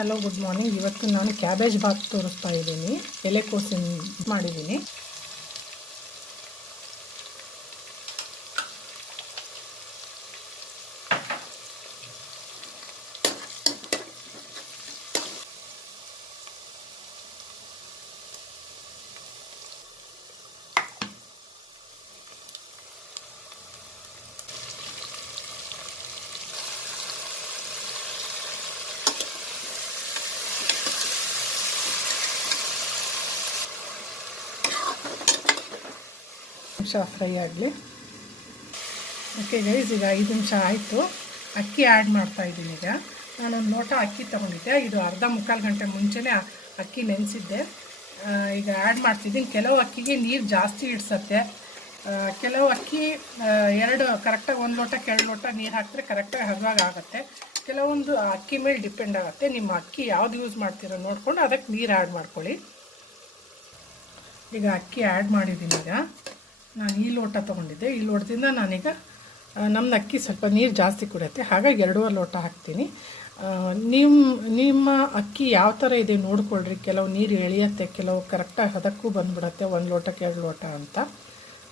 Hello, good morning. ಇವತ್ತು ನಾನು cabbage Baat ತೋರಿಸ್ತಾ ಇದ್ದೀನಿ. ಎಲೆಕೋಸಿನ ಮಾಡಿದ್ದೀನಿ. ನಿಮಿಷ ಫ್ರೈ ಆಗಲಿ. ಓಕೆ ಗೈಸ್, ಈಗ 5 ನಿಮಿಷ ಆಯಿತು. ಅಕ್ಕಿ ಆ್ಯಡ್ ಮಾಡ್ತಾ ಇದ್ದೀನಿ. ಈಗ ನಾನೊಂದು ಲೋಟ ಅಕ್ಕಿ ತೊಗೊಂಡಿದ್ದೆ. ಇದು ಅರ್ಧ ಮುಕ್ಕಾಲು ಗಂಟೆ ಮುಂಚೆನೇ ಅಕ್ಕಿ ನೆನೆಸಿದ್ದೆ. ಈಗ ಆ್ಯಡ್ ಮಾಡ್ತಿದ್ದೀನಿ. ಕೆಲವು ಅಕ್ಕಿಗೆ ನೀರು ಜಾಸ್ತಿ ಇಡ್ಸತ್ತೆ, ಕೆಲವು ಅಕ್ಕಿ ಕರೆಕ್ಟಾಗಿ 1 ಲೋಟಕ್ಕೆ 2 ಲೋಟ ನೀರು ಹಾಕಿದ್ರೆ ಕರೆಕ್ಟಾಗಿ ಹದವಾಗಿ ಆಗುತ್ತೆ. ಕೆಲವೊಂದು ಅಕ್ಕಿ ಮೇಲೆ ಡಿಪೆಂಡ್ ಆಗುತ್ತೆ. ನಿಮ್ಮ ಅಕ್ಕಿ ಯಾವ್ದು ಯೂಸ್ ಮಾಡ್ತೀರೋ ನೋಡಿಕೊಂಡು ಅದಕ್ಕೆ ನೀರು ಆ್ಯಡ್ ಮಾಡ್ಕೊಳ್ಳಿ. ಈಗ ಅಕ್ಕಿ ಆ್ಯಡ್ ಮಾಡಿದ್ದೀನಿ. ಈಗ ನಾನು ಈ ಲೋಟ ತೊಗೊಂಡಿದ್ದೆ. ಈ ಲೋಟದಿಂದ ನಾನೀಗ ನಮ್ಮದು ಅಕ್ಕಿ ಸ್ವಲ್ಪ ನೀರು ಜಾಸ್ತಿ ಕುಡಿಯುತ್ತೆ, ಹಾಗಾಗಿ 2.5 ಲೋಟ ಹಾಕ್ತೀನಿ. ನಿಮ್ಮ ಅಕ್ಕಿ ಯಾವ ಥರ ಇದೆ ನೋಡಿಕೊಳ್ಳ್ರಿ. ಕೆಲವು ನೀರು ಎಳೆಯುತ್ತೆ, ಕೆಲವು ಕರೆಕ್ಟಾಗಿ ಅದಕ್ಕೂ ಬಂದುಬಿಡುತ್ತೆ 1 ಲೋಟಕ್ಕೆ 2 ಲೋಟ ಅಂತ.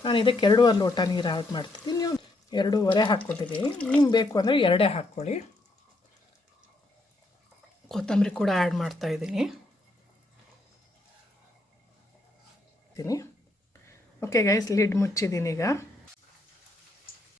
ನಾನು ಇದಕ್ಕೆ 2.5 ಲೋಟ ನೀರು ಆ್ಯಡ್ ಮಾಡ್ತಿದ್ದೀನಿ. ನೀವು 2.5 ಹಾಕ್ಕೊಟ್ಟಿದ್ದೀನಿ. ನಿಮ್ಗೆ ಬೇಕು ಅಂದರೆ 2 ಹಾಕ್ಕೊಳ್ಳಿ. ಕೊತ್ತಂಬರಿ ಕೂಡ ಆ್ಯಡ್ ಮಾಡ್ತಾಯಿದ್ದೀನಿ. ಓಕೆ ಗೈಸ್, ಲಿಡ್ ಮುಚ್ಚಿದ್ದೀನಿ. ಈಗ